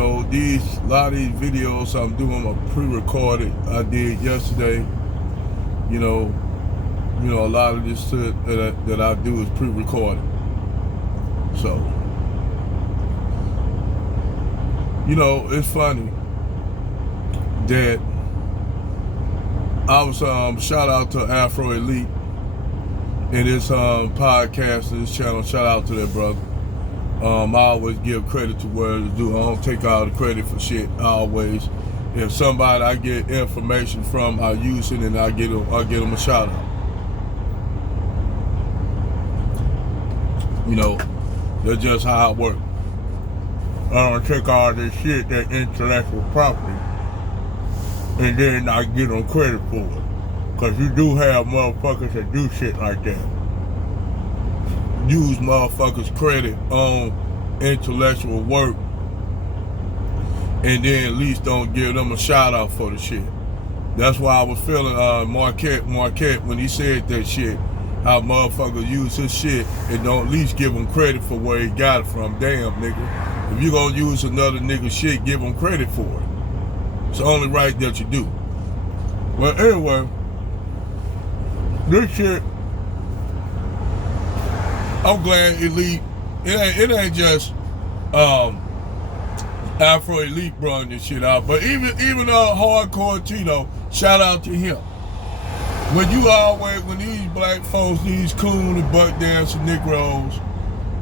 know, a lot of these videos I'm doing are pre-recorded. I did yesterday. You know, a lot of this shit that I do is pre-recorded. So, it's funny that I was shout out to Afro Elite and his podcast and his channel. Shout out to that brother. I always give credit to where it's due. I don't take all the credit for shit. If somebody I get information from, I use it and I get them a shout out. That's just how it works. I don't take all this shit, that intellectual property, and then I get them credit for it. Because you do have motherfuckers that do shit like that. Use motherfuckers' credit on intellectual work and then at least don't give them a shout out for the shit. That's why I was feeling Marquette when he said that shit, how motherfuckers use his shit and don't at least give him credit for where he got it from. Damn, nigga. If you gonna use another nigga's shit, give him credit for it. It's only right that you do. Well, anyway, this shit, I'm glad Elite, it ain't just Afro Elite brought this shit out, but even Hardcore Tito, shout out to him. When these black folks, these coon and buck dancing Negroes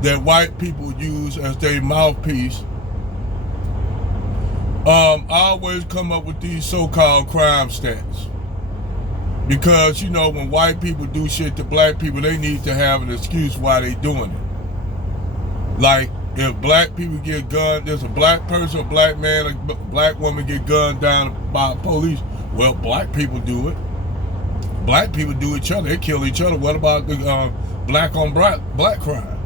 that white people use as their mouthpiece, I always come up with these so-called crime stats. Because, when white people do shit to black people, they need to have an excuse why they doing it. Like, if black people get gunned, there's a black person, a black man, a black woman get gunned down by police, well, black people do it. Black people do each other. They kill each other. What about the black on black crime?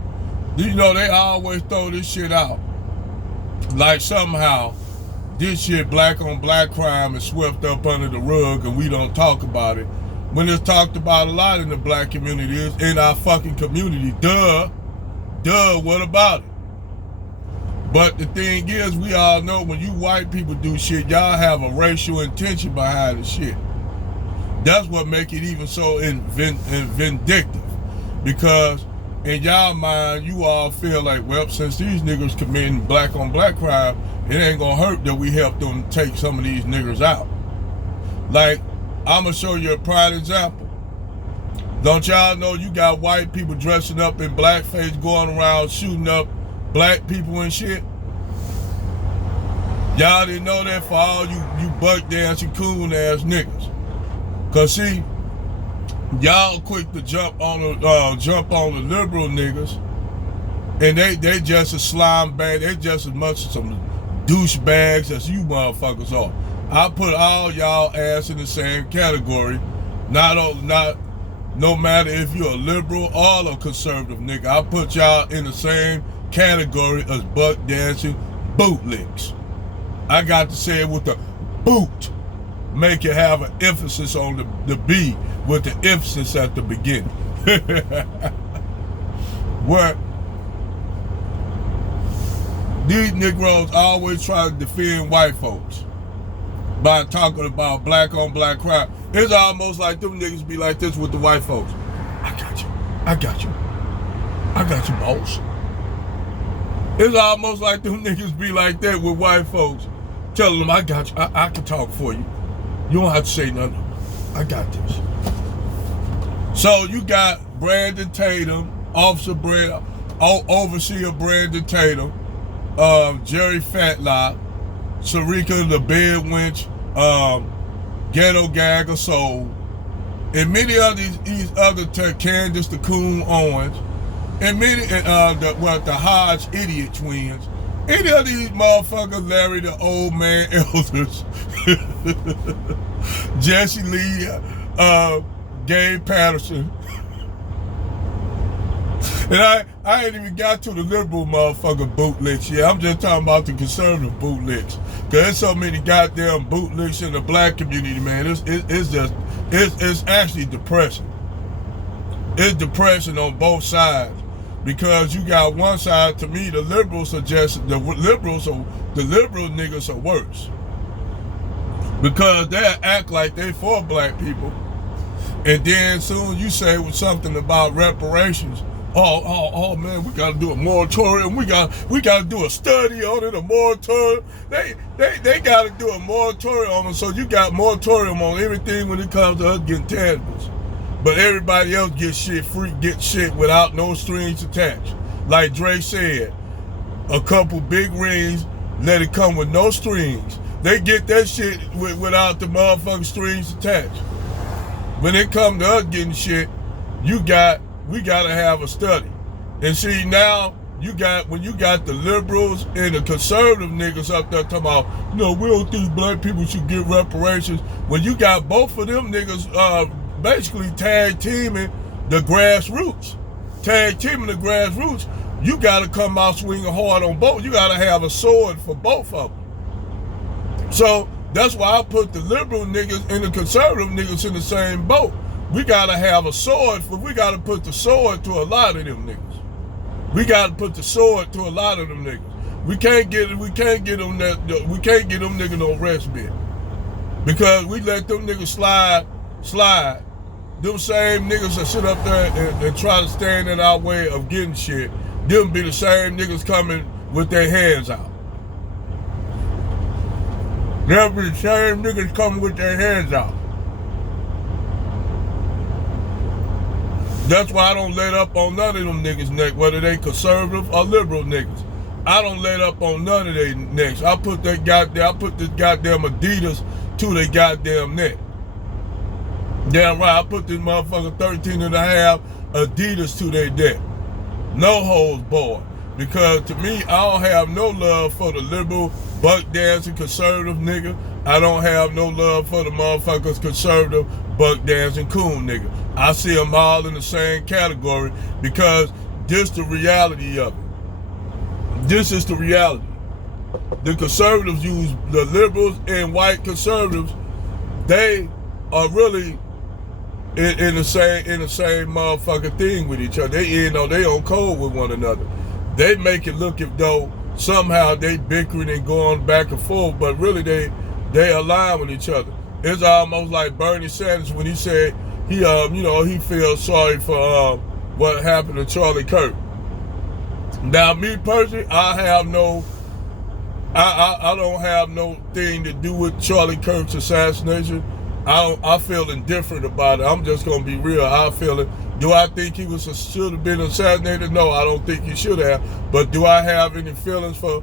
They always throw this shit out. Like somehow, this shit, black on black crime, is swept up under the rug and we don't talk about it. When it's talked about a lot in the black community, in our fucking community. Duh, what about it? But the thing is, we all know when you white people do shit, y'all have a racial intention behind the shit. That's what make it even so vindictive. Because in y'all mind, you all feel like, well, since these niggas committing black on black crime, it ain't gonna hurt that we help them take some of these niggas out. Like, I'm gonna show you a prime example. Don't y'all know you got white people dressing up in blackface going around shooting up black people and shit? Y'all didn't know that for all you buck dancing coon ass niggas. Cause see, y'all quick to jump on the liberal niggas, and they just as slime bag, they just as much as some douchebags as you motherfuckers are. I put all y'all ass in the same category. No matter if you're a liberal or a conservative nigga, I put y'all in the same category as buck dancing bootlicks. I got to say it with the boot. Make it have an emphasis on the B with the emphasis at the beginning. What? These Negroes always try to defend white folks by talking about black on black crime. It's almost like them niggas be like this with the white folks. I got you, boss. It's almost like them niggas be like that with white folks. Telling them, I got you, I can talk for you. You don't have to say nothing. I got this. So you got Brandon Tatum, Overseer Brandon Tatum, Jerry Fatlock, Sarika the Bed Wench, Ghetto Gag of Soul, and many of these other Candace the Coon Owens, and many the Hodge Idiot Twins. Any of these motherfuckers, Larry the Old Man Elders, Jesse Lee, Gabe Patterson. And I ain't even got to the liberal motherfucking bootlicks yet. I'm just talking about the conservative bootlicks. Cause there's so many goddamn bootlicks in the black community, man. It's actually depressing. It's depressing on both sides. because you got one side. To me, the liberals suggest the liberal niggas are worse because they act like they for black people, and then soon you say something about reparations. Oh man, we gotta do a moratorium. We gotta do a study on it, a moratorium. They gotta do a moratorium on it. So you got moratorium on everything when it comes to us getting tangibles. But everybody else gets shit free, get shit without no strings attached. Like Dre said, a couple big rings, let it come with no strings. They get that shit without the motherfucking strings attached. When it come to us getting shit, we gotta have a study. And see, now when you got the liberals and the conservative niggas up there talking about, no, we don't think black people should get reparations. When you got both of them niggas basically tag teaming the grassroots. You gotta come out swinging hard on both. You gotta have a sword for both of them. So that's why I put the liberal niggas and the conservative niggas in the same boat. We gotta have a sword we gotta put the sword to a lot of them niggas. We can't get them niggas no respite. Because we let them niggas slide. Them same niggas that sit up there and try to stand in our way of getting shit, them be the same niggas coming with their hands out. They'll be the same niggas coming with their hands out. That's why I don't let up on none of them niggas' neck, whether they conservative or liberal niggas. I don't let up on none of their necks. I put this goddamn Adidas to their goddamn neck. Damn right, I put this motherfucker 13 and a half Adidas to their neck. No holds barred. Because to me, I don't have no love for the liberal, buck dancing, conservative nigga. I don't have no love for the motherfuckers conservative, buck dancing, coon nigga. I see them all in the same category because this the reality of it. This is the reality. The conservatives use the liberals and white conservatives. They are really in the same motherfucking thing with each other. They on code with one another. They make it look as though somehow they bickering and going back and forth, but really they align with each other. It's almost like Bernie Sanders when he said he feels sorry for what happened to Charlie Kirk. Now, me personally, I don't have no thing to do with Charlie Kirk's assassination. I feel indifferent about it. I'm just gonna be real. I feel it. Do I think he should have been assassinated? No, I don't think he should have. But do I have any feelings for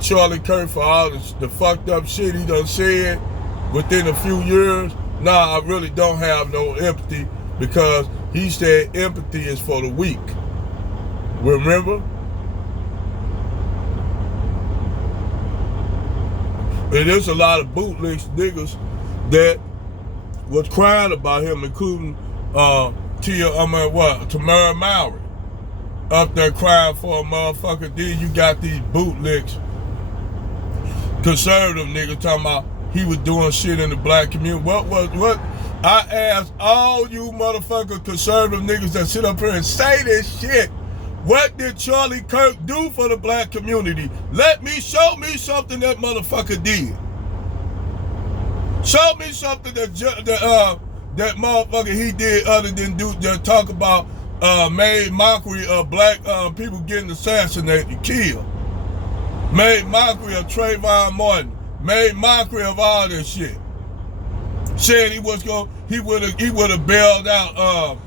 Charlie Kirk for all the fucked up shit he done said within a few years? Nah, I really don't have no empathy because he said empathy is for the weak. Remember? And there's a lot of bootleg niggas that was crying about him, including Tamara Mowry up there crying for a motherfucker. Then you got these bootlegs, conservative niggas talking about he was doing shit in the black community. What? I asked all you motherfucker conservative niggas that sit up here and say this shit. What did Charlie Kirk do for the black community? Show me something that motherfucker did. Show me something that motherfucker he did other than talk about made mockery of black people getting assassinated, killed. Made mockery of Trayvon Martin. Made mockery of all this shit. Said he would have bailed out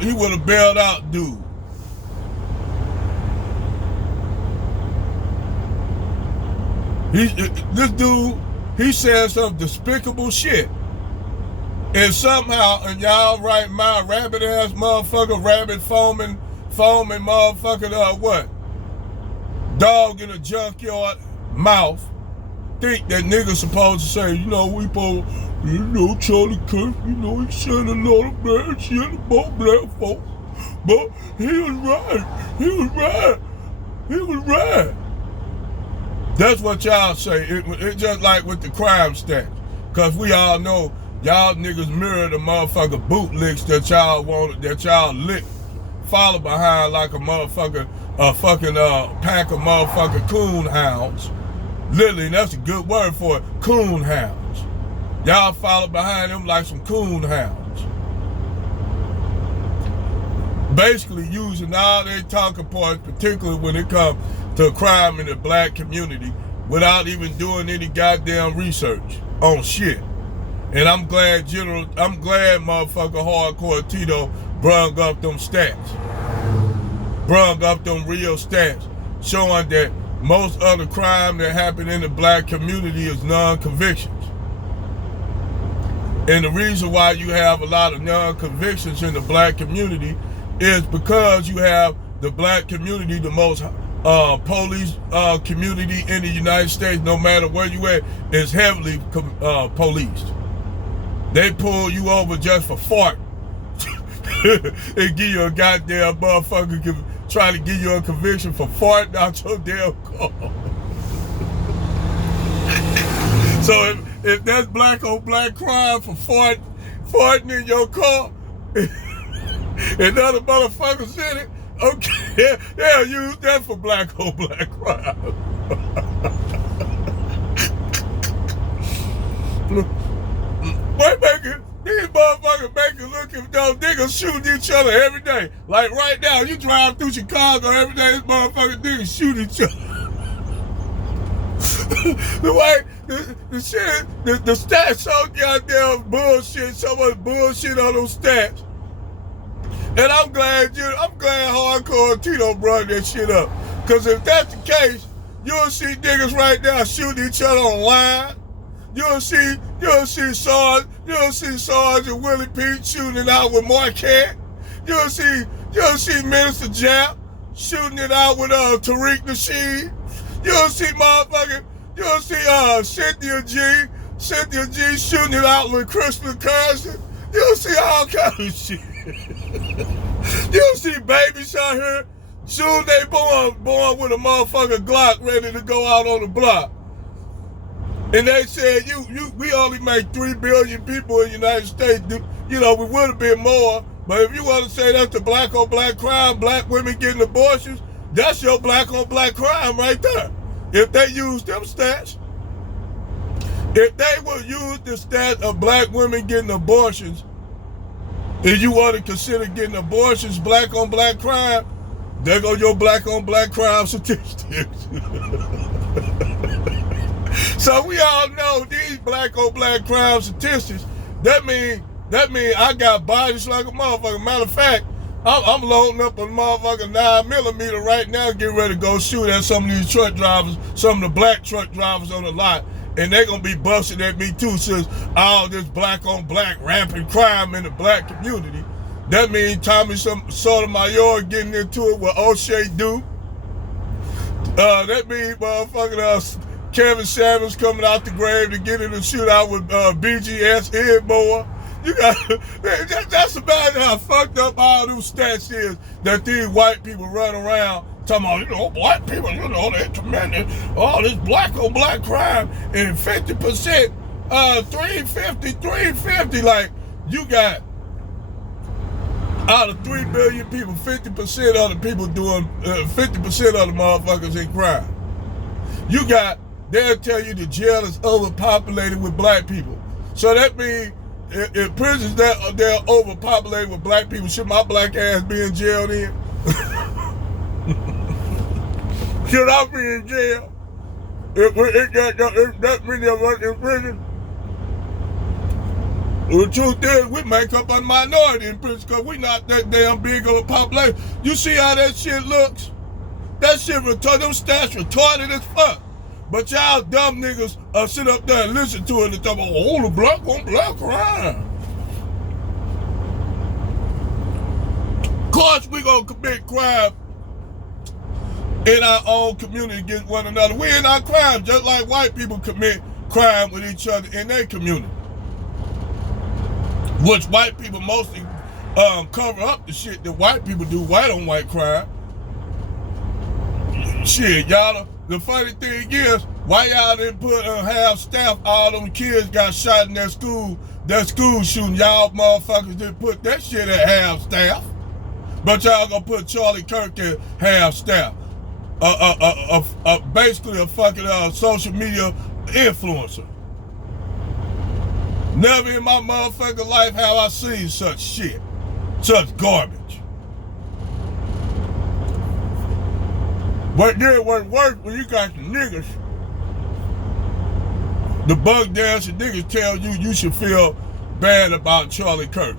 he would have bailed out dude. This dude, he said some despicable shit. And somehow, and y'all right, my rabbit ass motherfucker, rabbit foaming motherfucker, what? Dog in a junkyard mouth. Think that nigga supposed to say, Charlie Kirk, he said a lot of bad shit about black folks. But he was right. That's what y'all say. It's just like with the crime stats. Cause we all know y'all niggas mirror the motherfucker bootlicks that y'all licked follow behind like a motherfucker, a fucking pack of motherfucking coon hounds. Literally, that's a good word for it, coon hounds. Y'all follow behind them like some coon hounds. Basically using all their talking points, particularly when it comes to crime in the black community, without even doing any goddamn research on shit. And I'm glad motherfucker Hardcore Tito brung up them stats. Brung up them real stats, showing that most of the crime that happen in the black community is non-convictions. And the reason why you have a lot of non-convictions in the black community is because you have the black community, the most police community in the United States, no matter where you at, is heavily policed. They pull you over just for fart and give you a goddamn motherfucker, try to give you a conviction for farting out your damn car. So if that's black on black crime for farting in your car, and other motherfuckers in it, okay, yeah, use that for black on black crime. These motherfuckers make it look as though niggas shooting each other every day. Like right now, you drive through Chicago every day, this motherfucking niggas shoot each other. The shit, the stats so goddamn bullshit, so much bullshit on those stats. And I'm glad Hardcore Tito brought that shit up. Cause if that's the case, you'll see niggas right now shooting each other online. You'll see Sarge and Willie Pete shooting it out with Marquette. You'll see Minister Jap shooting it out with Tariq Nasheed. You'll see Cynthia G shooting it out with Crystal Carson. You'll see all kinds of shit. You'll see babies out here soon they born with a motherfucking Glock ready to go out on the block. And they said, we only make 3 billion people in the United States. You know, we would have been more. But if you want to say that's the black on black crime, black women getting abortions, that's your black on black crime right there. If they use them stats, if they would use the stats of black women getting abortions, if you want to consider getting abortions black on black crime, there go your black on black crime statistics. So we all know these black on black crime statistics. That mean I got bodies like a motherfucker. Matter of fact, I'm loading up a motherfucking 9mm right now, getting ready to go shoot at some of these truck drivers, some of the black truck drivers on the lot. And they're gonna be busting at me too, since all this black on black rampant crime in the black community. That means Tommy Sotomayor getting into it with O'Shea Duke. That means motherfucking Kevin Samuels coming out the grave to get in a shootout with BGS Edmore. That's about how fucked up all those stats is that these white people run around talking about, black people, they're tremendous. All this black on black crime and 50%, 350. Like, you got out of 3 billion people, 50% of the people doing, 50% of the motherfuckers in crime. They'll tell you the jail is overpopulated with black people. So that means if prisons they're overpopulated with black people, should my black ass be in jail then? Should I be in jail? If that many of us in prison? The truth is, we make up a minority in prison because we not that damn big of a population. You see how that shit looks? That shit retarded. Them stats retarded as fuck. But y'all dumb niggas sit up there and listen to it and talk about, the black on black crime. Of course we gonna commit crime in our own community against one another. We in our crime just like white people commit crime with each other in their community. Which white people mostly cover up the shit that white people do, white on white crime. Shit, y'all, the funny thing is, why y'all didn't put half staff, all them kids got shot in that school shooting, y'all motherfuckers didn't put that shit at half staff. But y'all gonna put Charlie Kirk in half-staff. Basically a fucking social media influencer. Never in my motherfucking life have I seen such shit. Such garbage. But then it wasn't worse when you got the niggas. The bug dancing niggas tell you you should feel bad about Charlie Kirk.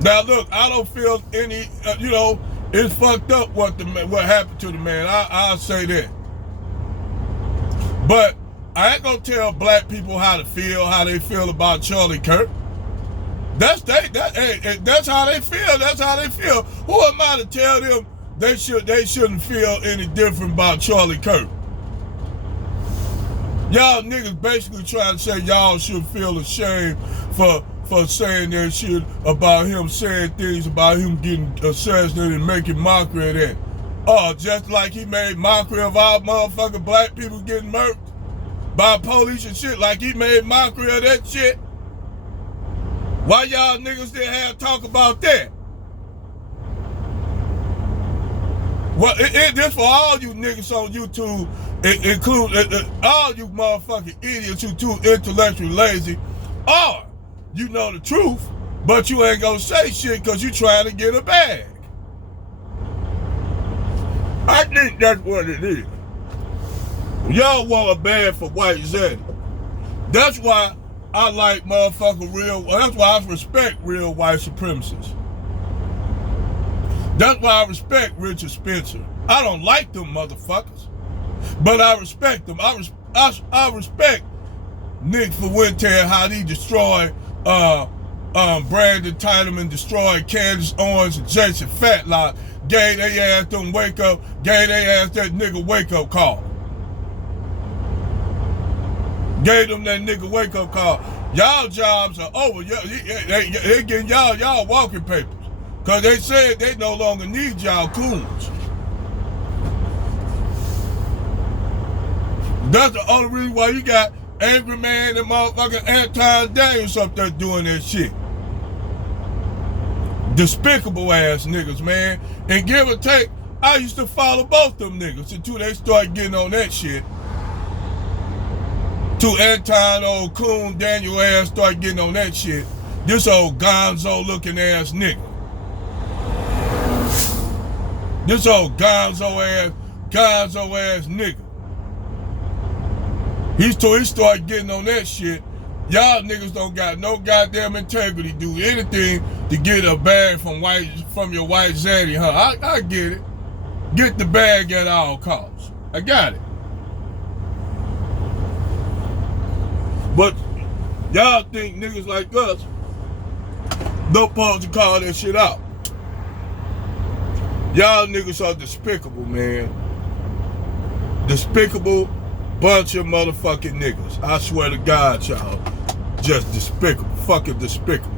Now look, I don't feel any, it's fucked up what happened to the man. I'll say that. But I ain't gonna tell black people how they feel about Charlie Kirk. That's how they feel. That's how they feel. Who am I to tell them they shouldn't feel any different about Charlie Kirk? Y'all niggas basically trying to say y'all should feel ashamed for saying that shit about him, saying things about him getting assassinated and making mockery of that. Oh, just like he made mockery of our motherfucking black people getting murdered by police and shit, like he made mockery of that shit. Why y'all niggas didn't have to talk about that? Well, this for all you niggas on YouTube, include all you motherfucking idiots who too intellectually lazy, or you know the truth, but you ain't gonna say shit because you trying to get a bag. I think that's what it is. Y'all want a bag for White Zaddy. That's why I like motherfucking that's why I respect real white supremacists. That's why I respect Richard Spencer. I don't like them motherfuckers, but I respect them. I respect Nick Fuente, how he destroyed Brandon Titleman, destroyed Candace Owens and Jason Fatlock, gave they ass them gave they ass that nigga wake up call. Gave them that nigga wake up call. Y'all jobs are over. They getting y'all walking papers. Cause they said they no longer need y'all coons. That's the only reason why you got Angry Man and motherfucking Anton Daniels up there doing that shit. Despicable ass niggas, man. And give or take, I used to follow both them niggas until they started getting on that shit. Till Anton old coon Daniel ass started getting on that shit. This old gonzo looking ass nigga. This old gonzo ass nigga. He started getting on that shit. Y'all niggas don't got no goddamn integrity. Do anything to get a bag from your White Zaddy, huh? I get it. Get the bag at all costs. I got it. But y'all think niggas like us don't supposed to call that shit out. Y'all niggas are despicable, man. Despicable bunch of motherfucking niggas. I swear to God, y'all. Just despicable. Fucking despicable.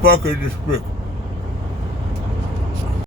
Fucking despicable.